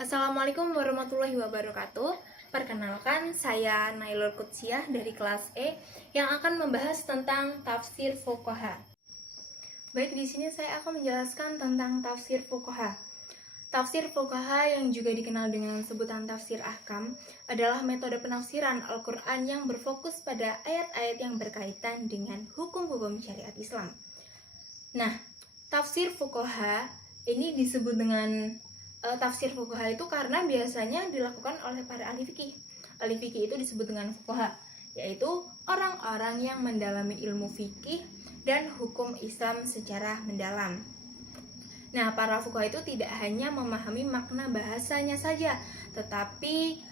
Assalamualaikum warahmatullahi wabarakatuh. Perkenalkan, saya Nailul Kutsiah dari kelas E yang akan membahas tentang tafsir fuqaha. Baik, di sini saya akan menjelaskan tentang tafsir fuqaha. Tafsir fuqaha yang juga dikenal dengan sebutan tafsir ahkam adalah metode penafsiran Al-Quran yang berfokus pada ayat-ayat yang berkaitan dengan hukum-hukum syariat Islam. Nah, tafsir fuqaha ini disebut dengan tafsir fuqaha itu karena biasanya dilakukan oleh para ahli fikih. Ahli fikih itu disebut dengan fuqaha, yaitu orang-orang yang mendalami ilmu fikih dan hukum Islam secara mendalam. Nah, para fuqaha itu tidak hanya memahami makna bahasanya saja, tetapi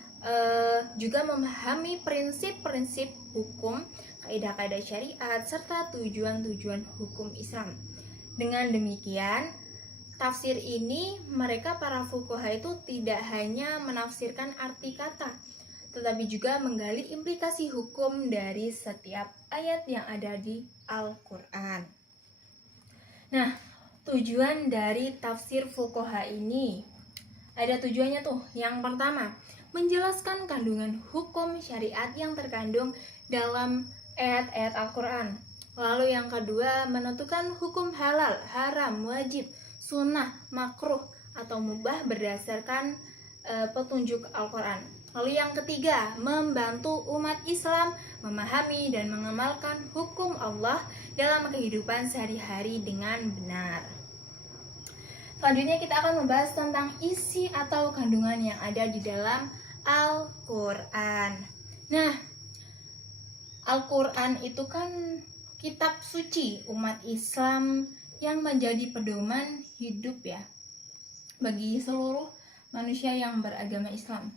juga memahami prinsip-prinsip hukum, kaidah-kaidah syariat, serta tujuan-tujuan hukum Islam. Dengan demikian, tafsir ini mereka para fuqaha itu tidak hanya menafsirkan arti kata, tetapi juga menggali implikasi hukum dari setiap ayat yang ada di Al-Quran. Nah, tujuan dari tafsir fuqaha ini ada tujuannya tuh. Yang pertama, menjelaskan kandungan hukum syariat yang terkandung dalam ayat-ayat Al-Quran. Lalu yang kedua, menentukan hukum halal, haram, wajib, sunnah, makruh, atau mubah berdasarkan petunjuk Al-Quran. Lalu yang ketiga, membantu umat Islam memahami dan mengamalkan hukum Allah dalam kehidupan sehari-hari dengan benar. Selanjutnya kita akan membahas tentang isi atau kandungan yang ada di dalam Al-Quran. Nah, Al-Quran itu kan kitab suci umat Islam yang menjadi pedoman hidup ya bagi seluruh manusia yang beragama Islam.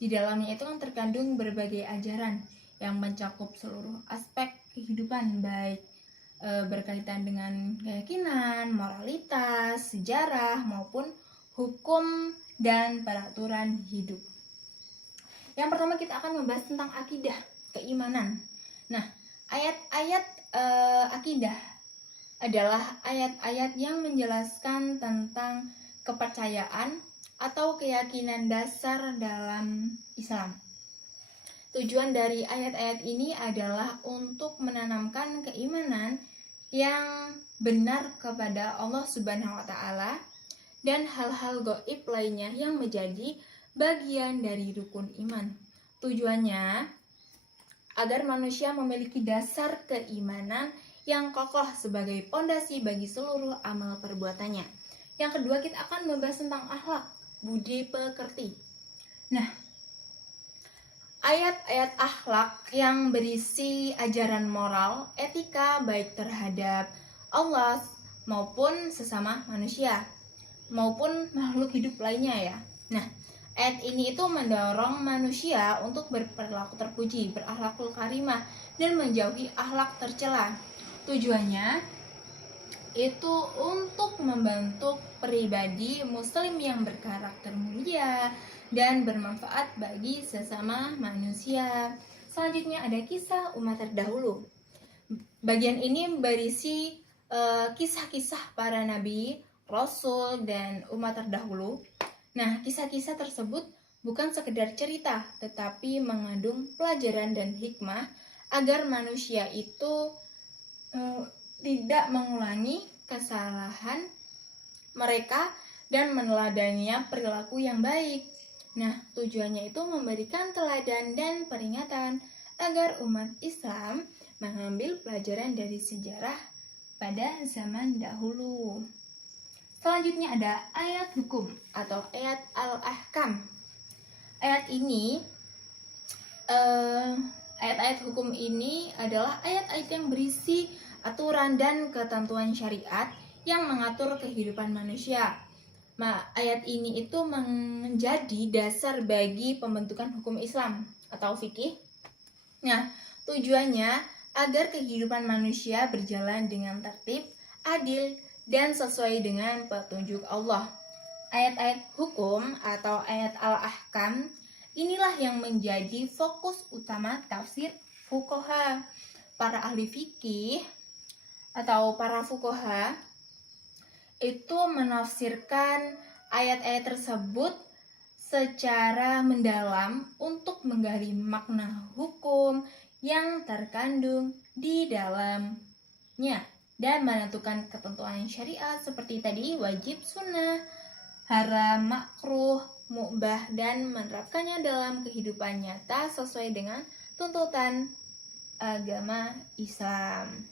Di dalamnya itu kan terkandung berbagai ajaran yang mencakup seluruh aspek kehidupan, baik berkaitan dengan keyakinan, moralitas, sejarah, maupun hukum dan peraturan hidup. Yang pertama kita akan membahas tentang akidah, keimanan. Nah, ayat-ayat akidah adalah ayat-ayat yang menjelaskan tentang kepercayaan atau keyakinan dasar dalam Islam. Tujuan dari ayat-ayat ini adalah untuk menanamkan keimanan yang benar kepada Allah Subhanahu wa Ta'ala dan hal-hal gaib lainnya yang menjadi bagian dari rukun iman. Tujuannya agar manusia memiliki dasar keimanan yang kokoh sebagai pondasi bagi seluruh amal perbuatannya. Yang kedua, kita akan membahas tentang akhlak, budi pekerti. Nah, ayat-ayat akhlak yang berisi ajaran moral, etika baik terhadap Allah maupun sesama manusia, maupun makhluk hidup lainnya ya. Nah, ayat ini itu mendorong manusia untuk berperilaku terpuji, berakhlakul karimah, dan menjauhi akhlak tercela. Tujuannya itu untuk membentuk pribadi muslim yang berkarakter mulia dan bermanfaat bagi sesama manusia. Selanjutnya ada kisah umat terdahulu. Bagian ini berisi kisah-kisah para nabi, rasul, dan umat terdahulu. Nah, kisah-kisah tersebut bukan sekedar cerita, tetapi mengandung pelajaran dan hikmah agar manusia itu tidak mengulangi kesalahan mereka dan meneladaninya perilaku yang baik. Nah, tujuannya itu memberikan teladan dan peringatan agar umat Islam mengambil pelajaran dari sejarah pada zaman dahulu. Selanjutnya ada ayat hukum atau ayat al-ahkam. Ayat-ayat hukum ini adalah ayat-ayat yang berisi aturan dan ketentuan syariat yang mengatur kehidupan manusia. Ayat ini itu menjadi dasar bagi pembentukan hukum Islam atau fikih. Nah, tujuannya agar kehidupan manusia berjalan dengan tertib, adil, dan sesuai dengan petunjuk Allah. Ayat-ayat hukum atau ayat al-ahkam inilah yang menjadi fokus utama tafsir fuqaha. Para ahli fikih atau para fuqaha itu menafsirkan ayat-ayat tersebut secara mendalam untuk menggali makna hukum yang terkandung di dalamnya dan menentukan ketentuan syariat seperti tadi wajib, sunnah, haram, makruh, mubah, dan menerapkannya dalam kehidupan nyata sesuai dengan tuntutan agama Islam.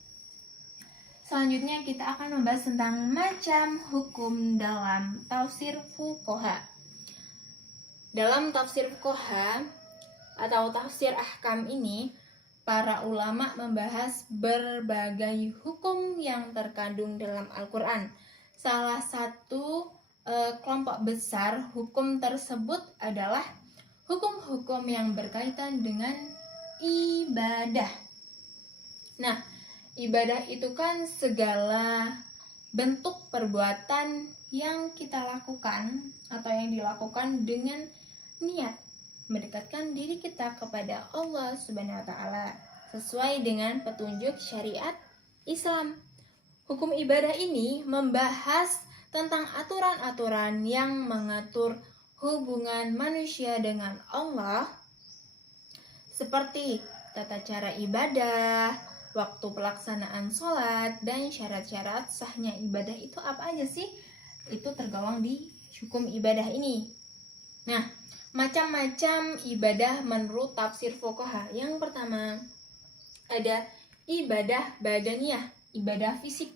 Selanjutnya kita akan membahas tentang macam hukum dalam tafsir fuqaha. Dalam tafsir fuqaha atau tafsir ahkam ini, para ulama membahas berbagai hukum yang terkandung dalam Al-Quran. Salah satu kelompok besar hukum tersebut adalah hukum-hukum yang berkaitan dengan ibadah. Nah, ibadah itu kan segala bentuk perbuatan yang kita lakukan atau yang dilakukan dengan niat mendekatkan diri kita kepada Allah Subhanahu wa taala sesuai dengan petunjuk syariat Islam. Hukum ibadah ini membahas tentang aturan-aturan yang mengatur hubungan manusia dengan Allah seperti tata cara ibadah, waktu pelaksanaan sholat, dan syarat-syarat sahnya ibadah itu apa aja sih? Itu tergolong di hukum ibadah ini. Nah, macam-macam ibadah menurut tafsir fuqaha. Yang pertama, ada ibadah badaniyah, ibadah fisik.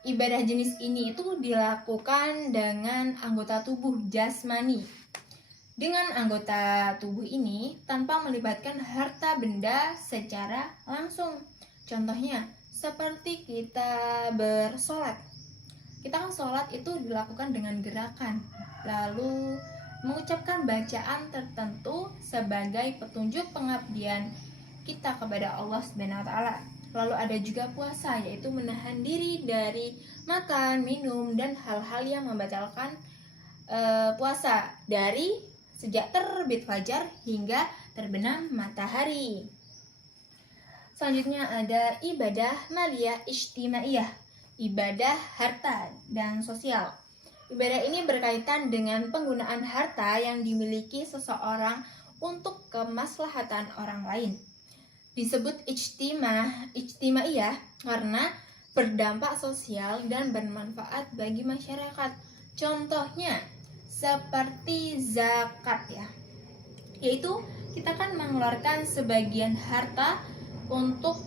Ibadah jenis ini itu dilakukan dengan anggota tubuh jasmani. Dengan anggota tubuh ini tanpa melibatkan harta benda secara langsung. Contohnya, seperti kita bersolat. Kita kan sholat itu dilakukan dengan gerakan, lalu mengucapkan bacaan tertentu sebagai petunjuk pengabdian kita kepada Allah Subhanahu wa taala. Lalu ada juga puasa, yaitu menahan diri dari makan, minum, dan hal-hal yang membatalkan puasa dari sejak terbit fajar hingga terbenam matahari. Selanjutnya ada ibadah maliyah ijtimaiyah, ibadah harta dan sosial. Ibadah ini berkaitan dengan penggunaan harta yang dimiliki seseorang untuk kemaslahatan orang lain. Disebut ijtimaiyah karena berdampak sosial dan bermanfaat bagi masyarakat. Contohnya seperti zakat ya, yaitu kita kan mengeluarkan sebagian harta untuk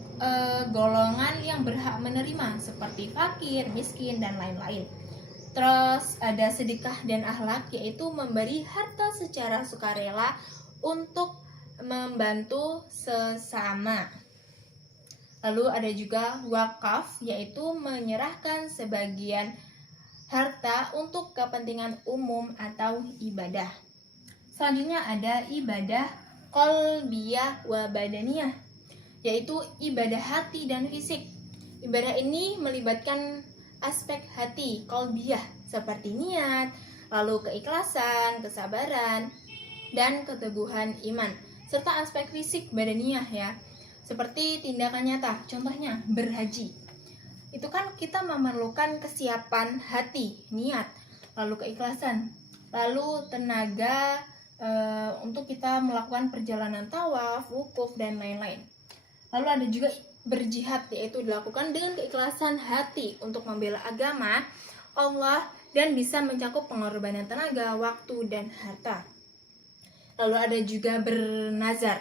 golongan yang berhak menerima seperti fakir, miskin, dan lain-lain. Terus ada sedekah dan akhlak, yaitu memberi harta secara sukarela untuk membantu sesama. Lalu ada juga wakaf, yaitu menyerahkan sebagian harta untuk kepentingan umum atau ibadah. Selanjutnya ada ibadah qalbiyah wa badaniyah, yaitu ibadah hati dan fisik. Ibadah ini melibatkan aspek hati, qalbiyah, seperti niat, lalu keikhlasan, kesabaran, dan keteguhan iman, serta aspek fisik badaniyah ya, seperti tindakan nyata, contohnya berhaji. Itu kan kita memerlukan kesiapan hati, niat, lalu keikhlasan, lalu tenaga untuk kita melakukan perjalanan tawaf, wukuf, dan lain-lain. Lalu ada juga berjihad, yaitu dilakukan dengan keikhlasan hati untuk membela agama Allah dan bisa mencakup pengorbanan tenaga, waktu, dan harta. Lalu ada juga bernazar,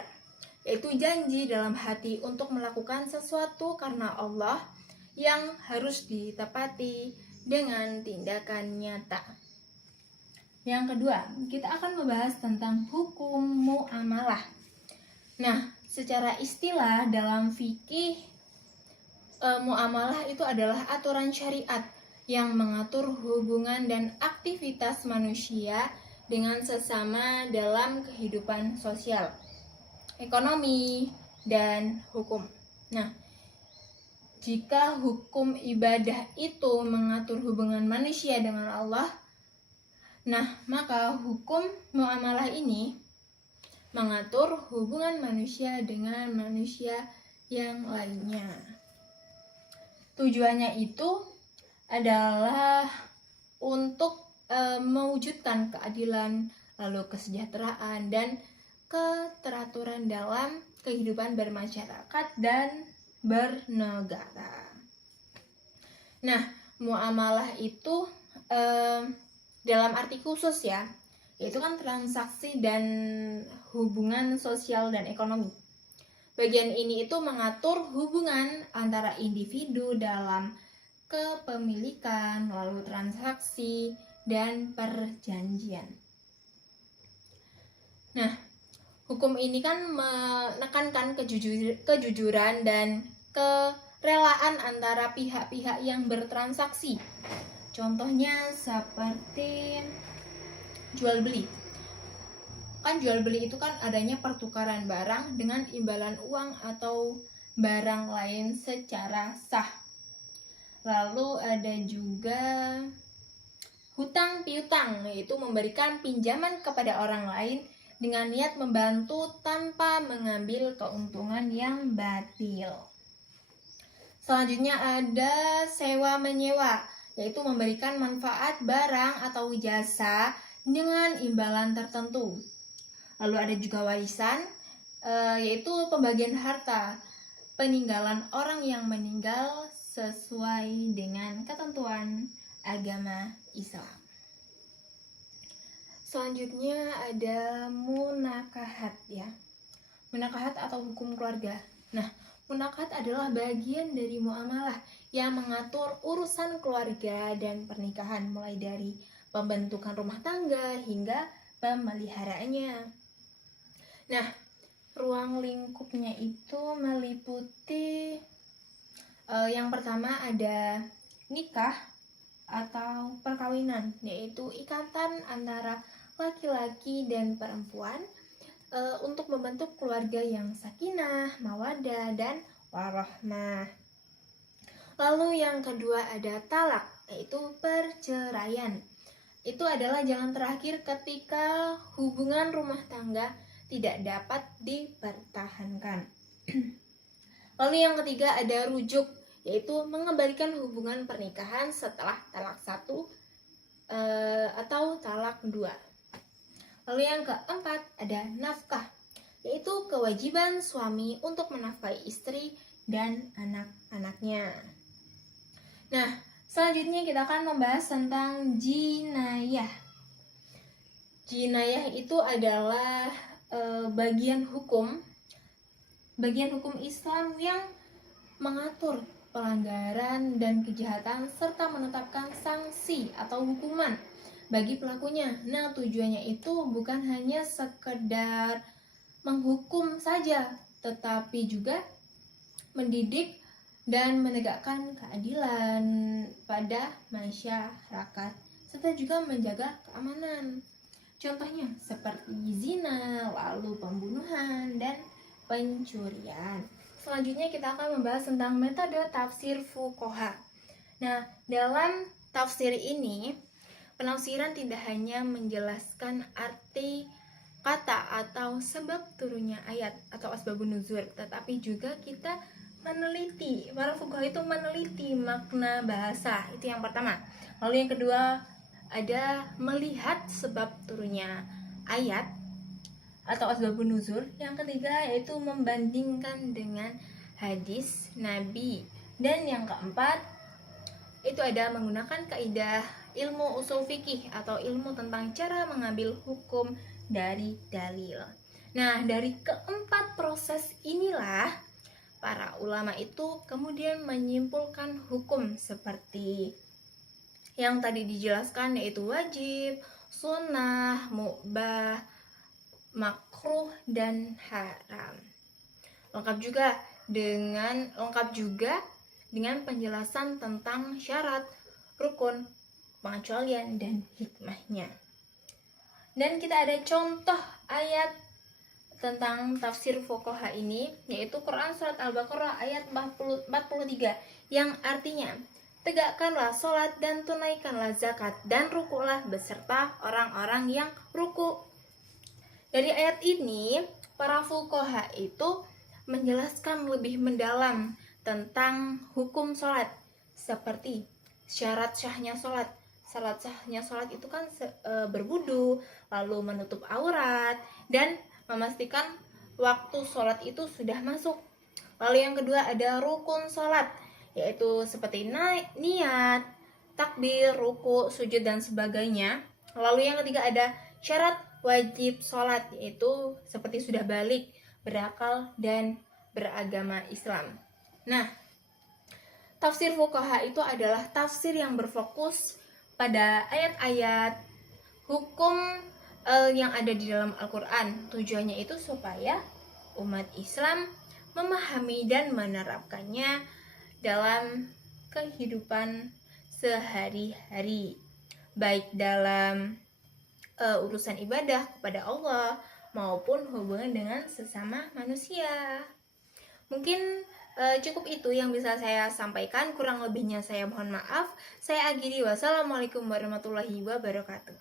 yaitu janji dalam hati untuk melakukan sesuatu karena Allah yang harus ditepati dengan tindakan nyata. Yang kedua, kita akan membahas tentang hukum muamalah. Nah, secara istilah dalam fikih, muamalah itu adalah aturan syariat yang mengatur hubungan dan aktivitas manusia dengan sesama dalam kehidupan sosial, ekonomi, dan hukum. Nah, jika hukum ibadah itu mengatur hubungan manusia dengan Allah, nah maka hukum muamalah ini mengatur hubungan manusia dengan manusia yang lainnya. Tujuannya itu adalah untuk mewujudkan keadilan, lalu kesejahteraan, dan keteraturan dalam kehidupan bermasyarakat dan bernegara. Nah, muamalah itu dalam arti khusus ya, yaitu kan transaksi dan hubungan sosial dan ekonomi. Bagian ini itu mengatur hubungan antara individu dalam kepemilikan, lalu transaksi, dan perjanjian. Nah, hukum ini kan menekankan kejujuran dan kerelaan antara pihak-pihak yang bertransaksi. Contohnya seperti jual beli. Kan jual beli itu kan adanya pertukaran barang dengan imbalan uang atau barang lain secara sah. Lalu ada juga hutang piutang, yaitu memberikan pinjaman kepada orang lain dengan niat membantu tanpa mengambil keuntungan yang batil. Selanjutnya ada sewa menyewa, yaitu memberikan manfaat barang atau jasa dengan imbalan tertentu. Lalu ada juga warisan, yaitu pembagian harta peninggalan orang yang meninggal sesuai dengan ketentuan agama Islam. Selanjutnya ada munakahat ya. Munakahat atau hukum keluarga. Nah, munakahat adalah bagian dari muamalah yang mengatur urusan keluarga dan pernikahan, mulai dari pembentukan rumah tangga hingga pemeliharaannya. Nah, ruang lingkupnya itu meliputi yang pertama ada nikah atau perkawinan, yaitu ikatan antara laki-laki dan perempuan untuk membentuk keluarga yang sakinah, mawaddah, dan warahmah. Lalu yang kedua ada talak, yaitu perceraian. Itu adalah jalan terakhir ketika hubungan rumah tangga tidak dapat dipertahankan. Lalu yang ketiga ada rujuk, yaitu mengembalikan hubungan pernikahan setelah talak 1 atau talak 2. Lalu yang keempat ada nafkah, yaitu kewajiban suami untuk menafkahi istri dan anak-anaknya. Nah, selanjutnya kita akan membahas tentang jinayah. Jinayah itu adalah bagian hukum Islam yang mengatur pelanggaran dan kejahatan serta menetapkan sanksi atau hukuman bagi pelakunya. Nah, tujuannya itu bukan hanya sekedar menghukum saja, tetapi juga mendidik dan menegakkan keadilan pada masyarakat serta juga menjaga keamanan. Contohnya seperti zina, lalu pembunuhan, dan pencurian. Selanjutnya kita akan membahas tentang metode tafsir fuqaha. Nah, dalam tafsir ini, penafsiran tidak hanya menjelaskan arti kata atau sebab turunnya ayat atau asbabun nuzul, tetapi juga kita meneliti, para fuqaha itu meneliti makna bahasa, itu yang pertama. Lalu yang kedua ada melihat sebab turunnya ayat atau asbabun nuzul. Yang ketiga yaitu membandingkan dengan hadis Nabi. Dan yang keempat itu ada menggunakan kaidah ilmu usul fikih atau ilmu tentang cara mengambil hukum dari dalil. Nah, dari keempat proses inilah para ulama itu kemudian menyimpulkan hukum seperti yang tadi dijelaskan, yaitu wajib, sunnah, mubah, makruh, dan haram. Lengkap juga dengan penjelasan tentang syarat, rukun, pengecualian, dan hikmahnya. Dan kita ada contoh ayat tentang tafsir fuqaha ini, yaitu Quran surat Al-Baqarah ayat 43 yang artinya, tegakkanlah sholat dan tunaikanlah zakat dan rukuklah beserta orang-orang yang ruku. Dari ayat ini, para fuqaha itu menjelaskan lebih mendalam tentang hukum sholat, seperti syarat syahnya sholat, sahnya sholat itu kan berwudu, lalu menutup aurat, dan memastikan waktu sholat itu sudah masuk. Lalu yang kedua ada rukun sholat, yaitu seperti niat, takbir, ruku, sujud, dan sebagainya. Lalu yang ketiga ada syarat wajib sholat, yaitu seperti sudah balik, berakal, dan beragama Islam. Nah, tafsir fuqaha itu adalah tafsir yang berfokus pada ayat-ayat hukum yang ada di dalam Al-Quran. Tujuannya itu supaya umat Islam memahami dan menerapkannya dalam kehidupan sehari-hari, baik dalam urusan ibadah kepada Allah maupun hubungan dengan sesama manusia. Mungkin cukup itu yang bisa saya sampaikan, kurang lebihnya saya mohon maaf. Saya akhiri, wassalamualaikum warahmatullahi wabarakatuh.